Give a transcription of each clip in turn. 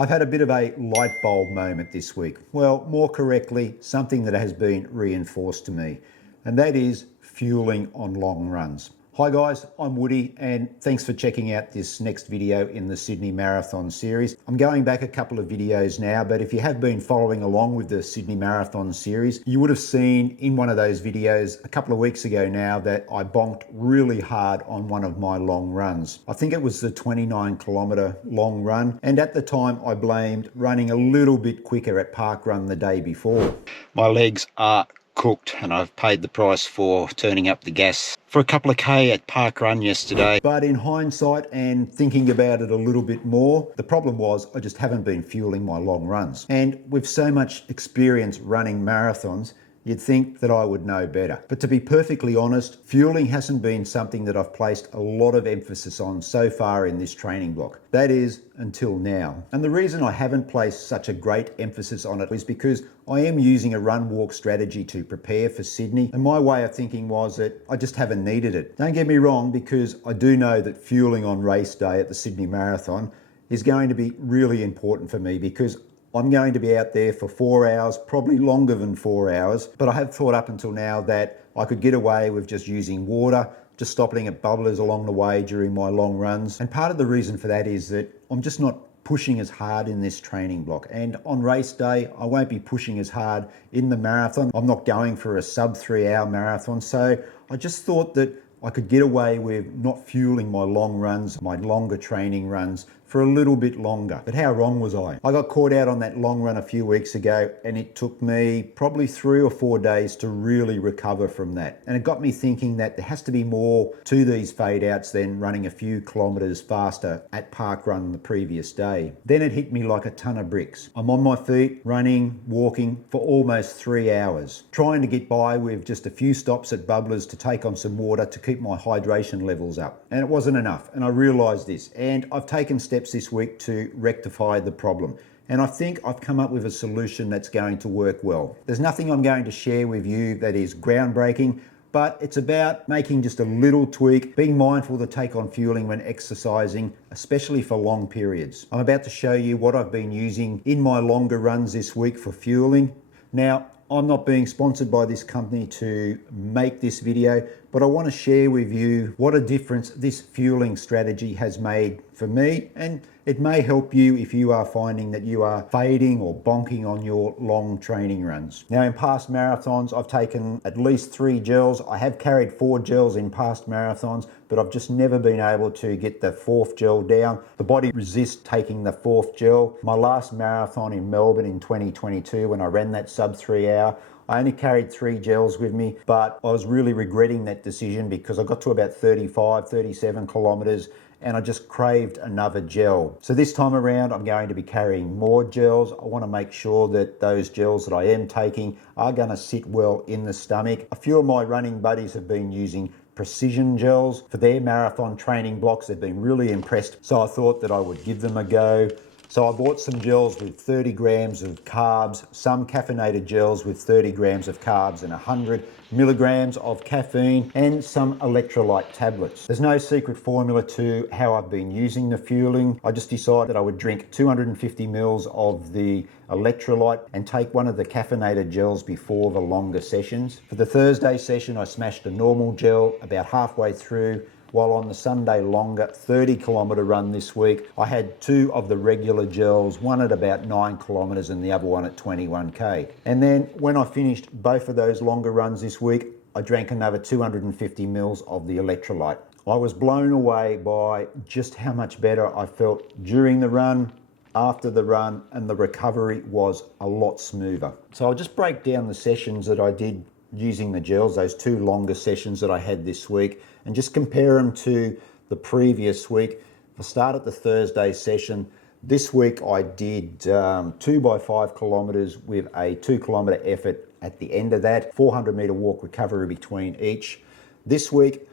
I've had a bit of a light bulb moment this week. Well, more correctly, something that has been reinforced to me, and that is fueling on long runs. Hi guys, I'm Woody, and thanks for checking out this next video in the Sydney Marathon series. I'm going back a couple of videos now, but if you have been following along with the Sydney Marathon series, you would have seen in one of those videos a couple of weeks ago now that I bonked really hard on one of my long runs. I think it was the 29-kilometre long run, and at the time I blamed running a little bit quicker at Parkrun the day before. My legs are cooked, and I've paid the price for turning up the gas for a couple of K at Parkrun yesterday. But in hindsight and thinking about it a little bit more, the problem was I just haven't been fueling my long runs. And with so much experience running marathons, you'd think that I would know better. But to be perfectly honest, fueling hasn't been something that I've placed a lot of emphasis on so far in this training block. That is, until now. And the reason I haven't placed such a great emphasis on it is because I am using a run-walk strategy to prepare for Sydney, and my way of thinking was that I just haven't needed it. Don't get me wrong, because I do know that fueling on race day at the Sydney Marathon is going to be really important for me, because I'm going to be out there for 4 hours, probably longer than 4 hours, but I have thought up until now that I could get away with just using water, just stopping at bubblers along the way during my long runs. And part of the reason for that is that I'm just not pushing as hard in this training block. And on race day, I won't be pushing as hard in the marathon. I'm not going for a sub 3 hour marathon. So I just thought that I could get away with not fueling my long runs, my longer training runs, for a little bit longer. But how wrong was I? I got caught out on that long run a few weeks ago, and it took me probably 3 or 4 days to really recover from that. And it got me thinking that there has to be more to these fade outs than running a few kilometers faster at Parkrun the previous day. Then it hit me like a ton of bricks. I'm on my feet, running, walking for almost 3 hours, trying to get by with just a few stops at bubblers to take on some water to keep my hydration levels up. And it wasn't enough, and I realized this. And I've taken steps this week to rectify the problem. And I think I've come up with a solution that's going to work well. There's nothing I'm going to share with you that is groundbreaking, but it's about making just a little tweak, being mindful to take on fueling when exercising, especially for long periods. I'm about to show you what I've been using in my longer runs this week for fueling. Now, I'm not being sponsored by this company to make this video, but I want to share with you what a difference this fueling strategy has made for me, and it may help you if you are finding that you are fading or bonking on your long training runs. Now, in past marathons, I've taken at least 3 gels. I have carried 4 gels in past marathons, but I've just never been able to get the 4th gel down. The body resists taking the 4th gel. My last marathon in Melbourne in 2022, when I ran that sub 3 hour, I only carried 3 gels with me, but I was really regretting that decision because I got to about 35, 37 kilometers and I just craved another gel. So this time around, I'm going to be carrying more gels. I want to make sure that those gels that I am taking are going to sit well in the stomach. A few of my running buddies have been using precision gels for their marathon training blocks. They've been really impressed. So I thought that I would give them a go. So I bought some gels with 30 grams of carbs, some caffeinated gels with 30 grams of carbs and 100 milligrams of caffeine, and some electrolyte tablets. There's no secret formula to how I've been using the fueling. I just decided that I would drink 250 mils of the electrolyte and take one of the caffeinated gels before the longer sessions. For the Thursday session, I smashed a normal gel about halfway through, while on the Sunday longer 30-kilometre run this week, I had 2 of the regular gels, one at about 9 kilometres and the other one at 21k. And then when I finished both of those longer runs this week, I drank another 250 mils of the electrolyte. I was blown away by just how much better I felt during the run, after the run, and the recovery was a lot smoother. So I'll just break down the sessions that I did using the gels, those 2 longer sessions that I had this week, and just compare them to the previous week. If I start at the Thursday session, this week I did 2 by 5 kilometers with a 2 kilometer effort at the end of that, 400 meter walk recovery between each. This week,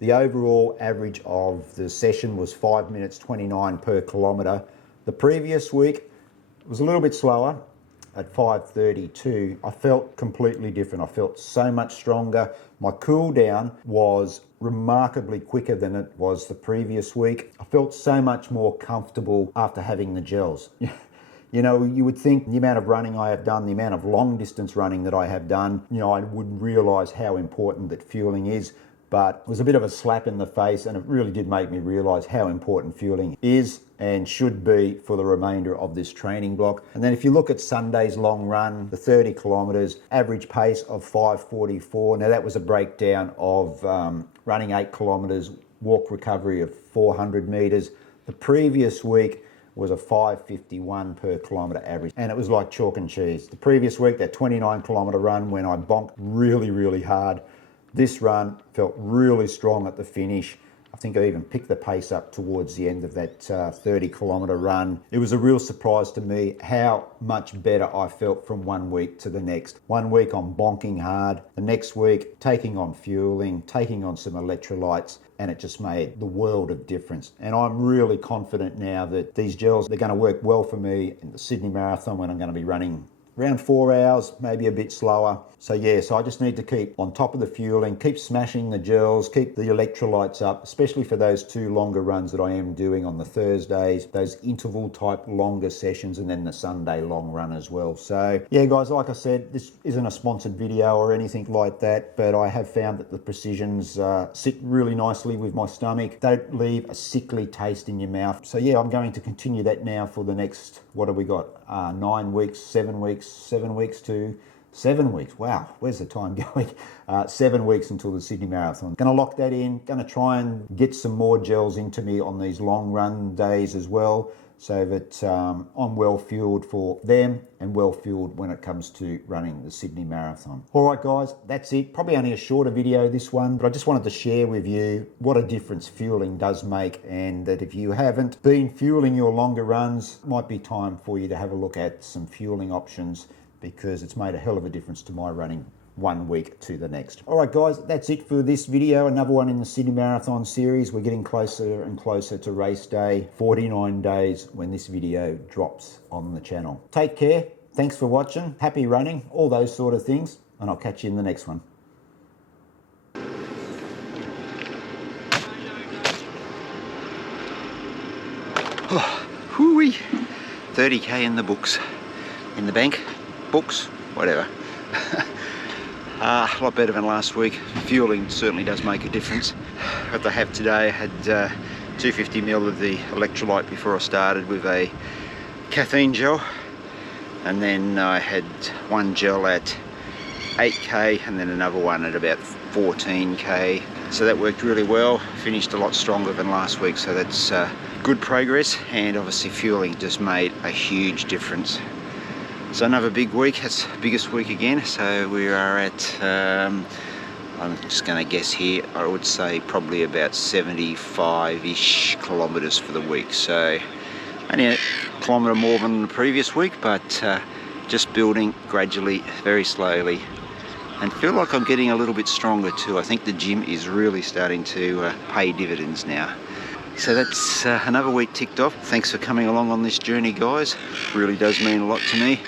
the overall average of the session was 5 minutes 29 per kilometer. The previous week was a little bit slower, at 5:32, I felt completely different. I felt so much stronger. My cool down was remarkably quicker than it was the previous week. I felt so much more comfortable after having the gels. You know, you would think the amount of running I have done, the amount of long distance running that I have done, you know, I would realize how important that fueling is. But it was a bit of a slap in the face, and it really did make me realize how important fueling is and should be for the remainder of this training block. And then if you look at Sunday's long run, the 30 kilometers, average pace of 5:44. Now that was a breakdown of running 8 kilometers, walk recovery of 400 meters. The previous week was a 5:51 per kilometre average, and it was like chalk and cheese. The previous week, that 29 kilometre run when I bonked really hard, this run felt really strong at the finish. I think I even picked the pace up towards the end of that 30 kilometre run. It was a real surprise to me how much better I felt from one week to the next. One week I'm bonking hard, the next week taking on fueling, taking on some electrolytes, and it just made the world of difference. And I'm really confident now that these gels, they're going to work well for me in the Sydney Marathon when I'm going to be running around 4 hours, maybe a bit slower. So yeah, so I just need to keep on top of the fueling, keep smashing the gels, keep the electrolytes up, especially for those 2 longer runs that I am doing on the Thursdays, those interval type longer sessions, and then the Sunday long run as well. So yeah, guys, like I said, this isn't a sponsored video or anything like that, but I have found that the precisions sit really nicely with my stomach. Don't leave a sickly taste in your mouth. So yeah, I'm going to continue that now for the next, what have we got? 9 weeks, 7 weeks, 7 weeks to 7 weeks. Wow, where's the time going? 7 weeks until the Sydney Marathon. Going to lock that in. Going to try and get some more gels into me on these long run days as well, so that I'm well fueled for them and well fueled when it comes to running the Sydney Marathon. All right, guys, that's it. Probably only a shorter video, this one, but I just wanted to share with you what a difference fueling does make, and that if you haven't been fueling your longer runs, it might be time for you to have a look at some fueling options, because it's made a hell of a difference to my running one week to the next. All right, guys, that's it for this video. Another one in the Sydney Marathon series. We're getting closer and closer to race day. 49 days when this video drops on the channel. Take care. Thanks for watching. Happy running, all those sort of things, and I'll catch you in the next one. Oh, hooey. 30k in the books. In the bank. Books, whatever. A lot better than last week. Fueling certainly does make a difference. What I have today, I had 250 ml of the electrolyte before I started with a caffeine gel, and then I had one gel at 8k and then another one at about 14k. So that worked really well. Finished a lot stronger than last week, so that's good progress, and obviously fueling just made a huge difference. So another big week, that's the biggest week again. So we are at, I'm just going to guess here, I would say probably about 75-ish kilometres for the week. So only a kilometre more than the previous week, but just building gradually, very slowly. And feel like I'm getting a little bit stronger too. I think the gym is really starting to pay dividends now. So that's another week ticked off. Thanks for coming along on this journey, guys. Really does mean a lot to me.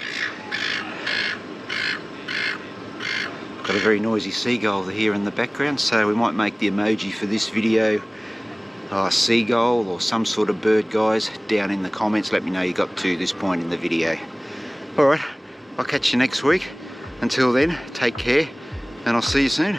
Got a very noisy seagull here in the background, so we might make the emoji for this video seagull or some sort of bird, guys. Down in the comments, let me know you got to this point in the video. Alright, I'll catch you next week. Until then, take care, and I'll see you soon.